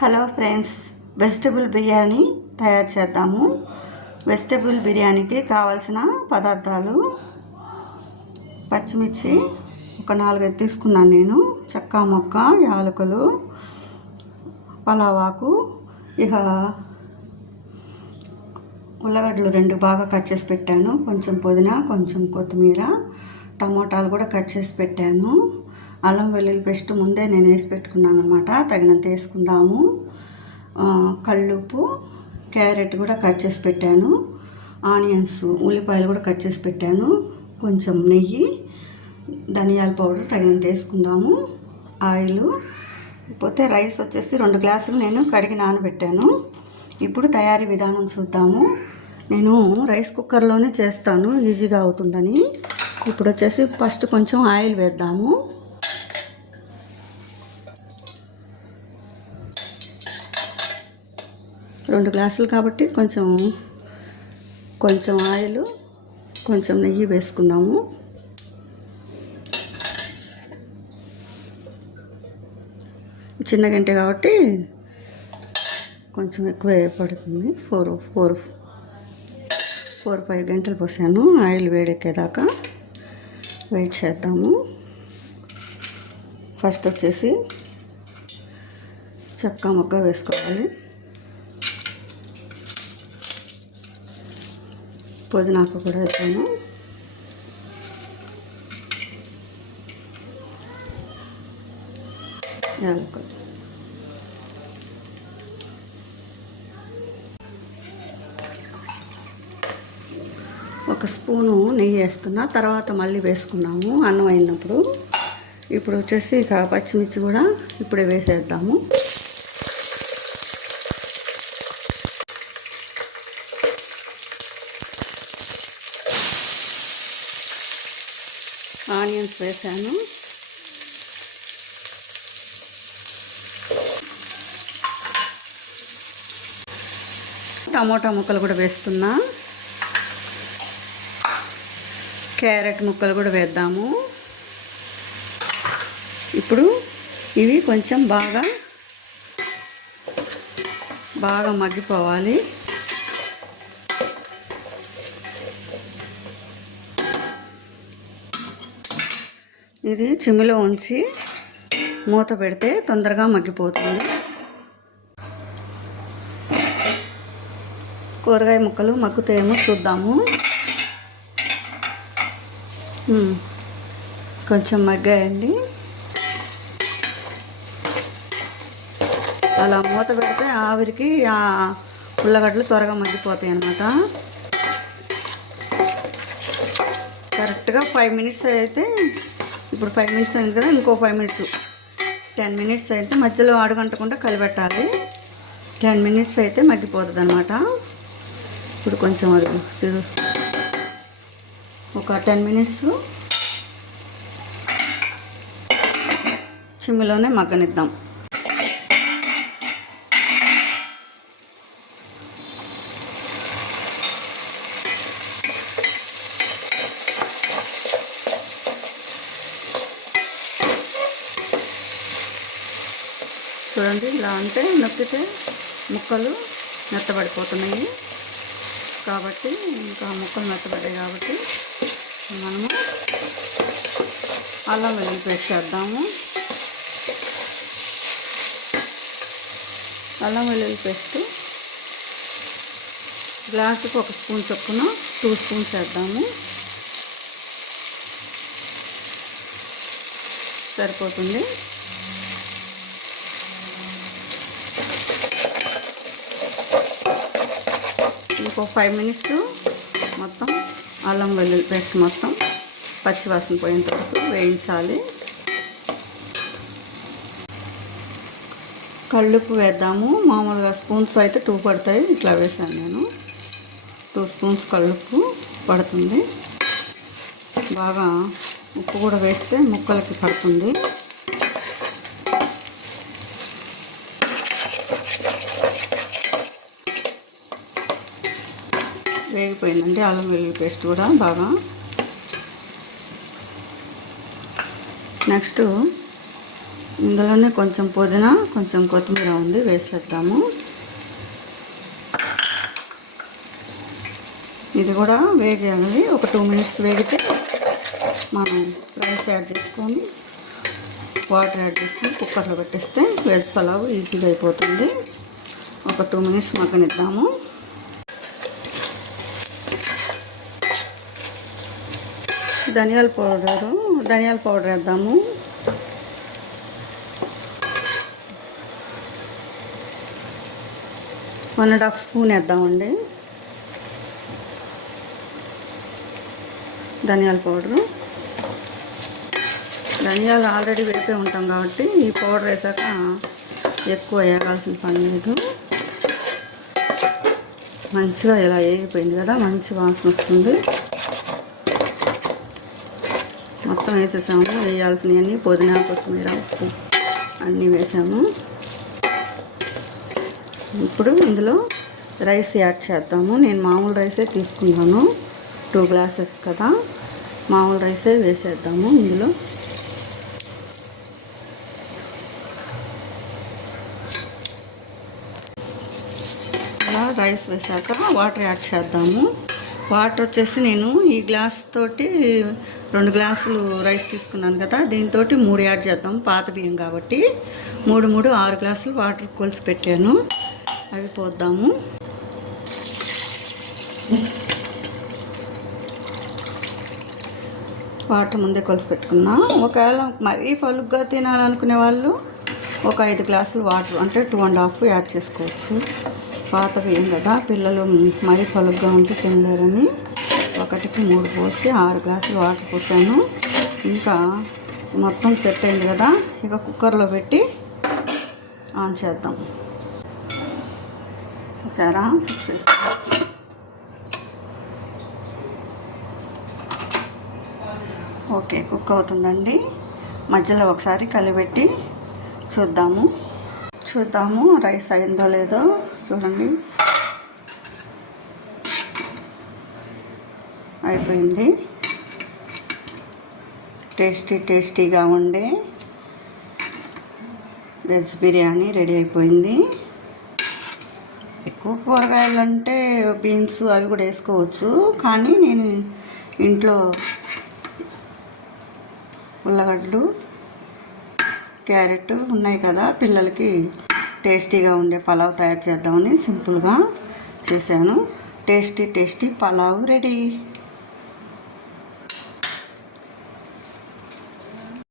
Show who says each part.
Speaker 1: Hello friends vegetable biryani తయారు చేద్దాము. Vegetable బిర్యానీకి కావాల్సిన పదార్థాలు పచ్చిమిర్చి ఒక నాలుగైదు తీసుకున్నాను నేను. చెక్క మొక్క యాలకులు పలావాకు ఇక ఉల్లగడ్డలు రెండు బాగా కట్ చేసి పెట్టాను. కొంచెం పుదీనా కొంచెం కొత్తిమీర టమోటాలు కూడా కట్ చేసి పెట్టాను. అల్లం వెల్లుల్లి పేస్ట్ ముందే నేను వేసి పెట్టుకున్నాను అనమాట తగినంత వేసుకుందాము. కళ్ళుప్పు కల్లుప్పు క్యారెట్ కూడా కట్ చేసి పెట్టాను. ఆనియన్స్ ఉల్లిపాయలు కూడా కట్ చేసి పెట్టాను. కొంచెం నెయ్యి ధనియాల పౌడర్ తగినంత వేసుకుందాము. ఆయిల్ పోతే రైస్ వచ్చేసి రెండు గ్లాసులు నేను కడిగి నానబెట్టాను. ఇప్పుడు తయారీ విధానం చూద్దాము. నేను రైస్ కుక్కర్లోనే చేస్తాను ఈజీగా అవుతుందని. ఇప్పుడు వచ్చేసి ఫస్ట్ కొంచెం ఆయిల్ వేద్దాము. రెండు గ్లాసులు కాబట్టి కొంచెం కొంచెం ఆయిల్ కొంచెం నెయ్యి వేసుకుందాము. చిన్న గంటె కాబట్టి కొంచెం ఎక్కువ పడుతుంది. ఫోర్ ఫోర్ ఫోర్ ఫైవ్ గంటలు పోసాను. ఆయిల్ వేడెక్కేదాకా వెయిట్ చేద్దాము. ఫస్ట్ వచ్చేసి చెక్క మొక్క వేసుకోవాలి. పుదీనాకు కూడా వేసాను. యాలకులు. ఒక స్పూను నెయ్యి వేస్తున్నా తర్వాత మళ్ళీ వేసుకున్నాము అన్నం అయినప్పుడు. ఇప్పుడు వచ్చేసి ఇక పచ్చిమిర్చి కూడా ఇప్పుడే వేసేద్దాము. ఆనియన్స్ వేసాను. టమోటా ముక్కలు కూడా వేస్తున్నా. క్యారెట్ ముక్కలు కూడా వేద్దాము. ఇప్పుడు ఇవి కొంచెం బాగా బాగా మగ్గిపోవాలి. ఇది చిమ్మిలో ఉంచి మూత పెడితే తొందరగా మగ్గిపోతుంది. కూరగాయ ముక్కలు మగ్గుతాయేమో చూద్దాము. కొంచెం మగ్గాయండి. అలా మూత పెడితే ఆవిరికి ఆ ఉల్లగడ్డలు త్వరగా మగ్గిపోతాయి అన్నమాట. కరెక్ట్గా ఫైవ్ మినిట్స్ అయితే ఇప్పుడు ఫైవ్ మినిట్స్ అయింది కదా ఇంకో ఫైవ్ మినిట్స్ టెన్ మినిట్స్ అయితే మధ్యలో అడుగంటకుండా కలిపెట్టాలి టెన్ మినిట్స్ అయితే మగ్గిపోతుంది అనమాట ఇప్పుడు కొంచెం అది చిరు ఒక టెన్ మినిట్స్ చిమ్మిలోనే మగ్గనిద్దాం. చూడండి ఇలా అంటే నొక్కితే ముక్కలు మెత్తబడిపోతున్నాయి. కాబట్టి ఇంకా ముక్కలు మెత్తబడ్డాయి కాబట్టి మనము అల్లం వెల్లుల్లి పేస్ట్ చేద్దాము. అల్లం వెల్లుల్లి పేస్ట్ గ్లాసుకు ఒక స్పూన్ చొప్పున టూ స్పూన్స్ వేద్దాము. సరిపోతుంది. ఒక ఫైవ్ మినిట్స్ మొత్తం అల్లం వెల్లుల్లి పేస్ట్ మొత్తం పచ్చివాసన పోయేంత వరకు వేయించాలి. కళ్ళుప్పు వేద్దాము. మామూలుగా స్పూన్స్ అయితే టూ పడతాయి. ఇట్లా వేసాను నేను. టూ స్పూన్స్ కళ్ళుప్పు పడుతుంది. బాగా ఉప్పు కూడా వేస్తే ముక్కలకి పడుతుంది. వేగిపోయిందండి అల్లం వెల్లుల్లి పేస్ట్ కూడా బాగా. నెక్స్ట్ ఇందులోనే కొంచెం పుదీనా కొంచెం కొత్తిమీర ఉంది వేసేద్దాము. ఇది కూడా వేగేయాలి. ఒక టూ మినిట్స్ వేగితే మనం రైస్ యాడ్ చేసుకొని వాటర్ యాడ్ చేసుకొని కుక్కర్లో పెట్టేస్తే వెజ్ పలావ్ ఈజీగా అయిపోతుంది. ఒక టూ మినిట్స్ మగ్గనిద్దాము. ధనియాల పౌడరు ధనియాల పౌడర్ వేద్దాము. వన్ అండ్ హాఫ్ స్పూన్ వేద్దామండి. ధనియాల పౌడరు. ధనియాలు ఆల్రెడీ వేపే ఉంటాం కాబట్టి ఈ పౌడర్ వేసాక ఎక్కువ వేయాల్సిన పని లేదు. మంచిగా ఇలా వేగిపోయింది కదా మంచి వాసన వస్తుంది. మొత్తం వేసేసాము. వేయాల్సినవన్నీ పుదీనా కొత్తిమీర ఉప్పు అన్నీ వేసాము. ఇప్పుడు ఇందులో రైస్ యాడ్ చేద్దాము. నేను మామూలు రైసే తీసుకున్నాను టూ గ్లాసెస్ కదా. మామూలు రైసే వేసేద్దాము ఇందులో. ఇలా రైస్ వేసాక వాటర్ యాడ్ చేద్దాము. వాటర్ వచ్చేసి నేను ఈ గ్లాస్ తోటి రెండు గ్లాసులు రైస్ తీసుకున్నాను కదా దీంతో మూడు యాడ్ చేద్దాం పాత బియ్యం కాబట్టి. మూడు మూడు ఆరు గ్లాసులు వాటర్ కొలిసి పెట్టాను. అవి పోద్దాము. వాటర్ ముందే కొలిసి పెట్టుకున్నా. ఒకవేళ మరీ పలుగ్గా తినాలనుకునే వాళ్ళు ఒక ఐదు గ్లాసులు వాటర్ అంటే టూ అండ్ హాఫ్ యాడ్ చేసుకోవచ్చు. పాత బియ్యం కదా పిల్లలు మరీ పలుగ్గా ఉంటే తినలేరని. ఒకటికి మూడు పోసి ఆరు గ్లాసులు వాటర్ పోసాను. ఇంకా మొత్తం సెట్ అయింది కదా ఇక కుక్కర్లో పెట్టి ఆన్ చేద్దాం. చూసారా? ఓకే కుక్ అవుతుందండి. మధ్యలో ఒకసారి కలిపెట్టి చూద్దాము. చూద్దాము రైస్ అయిందో లేదో చూడండి. అయిపోయింది. టేస్టీ టేస్టీగా ఉండే వెజ్ బిర్యానీ రెడీ అయిపోయింది. ఎక్కువ కూరగాయలు అంటే బీన్స్ అవి కూడా వేసుకోవచ్చు కానీ నేను ఇంట్లో ఉల్లగడ్డలు క్యారెట్ ఉన్నాయి కదా పిల్లలకి టేస్టీగా ఉండే పలావ్ తయారు చేద్దామని సింపుల్గా చేశాను. Tasty tasty pulao ready.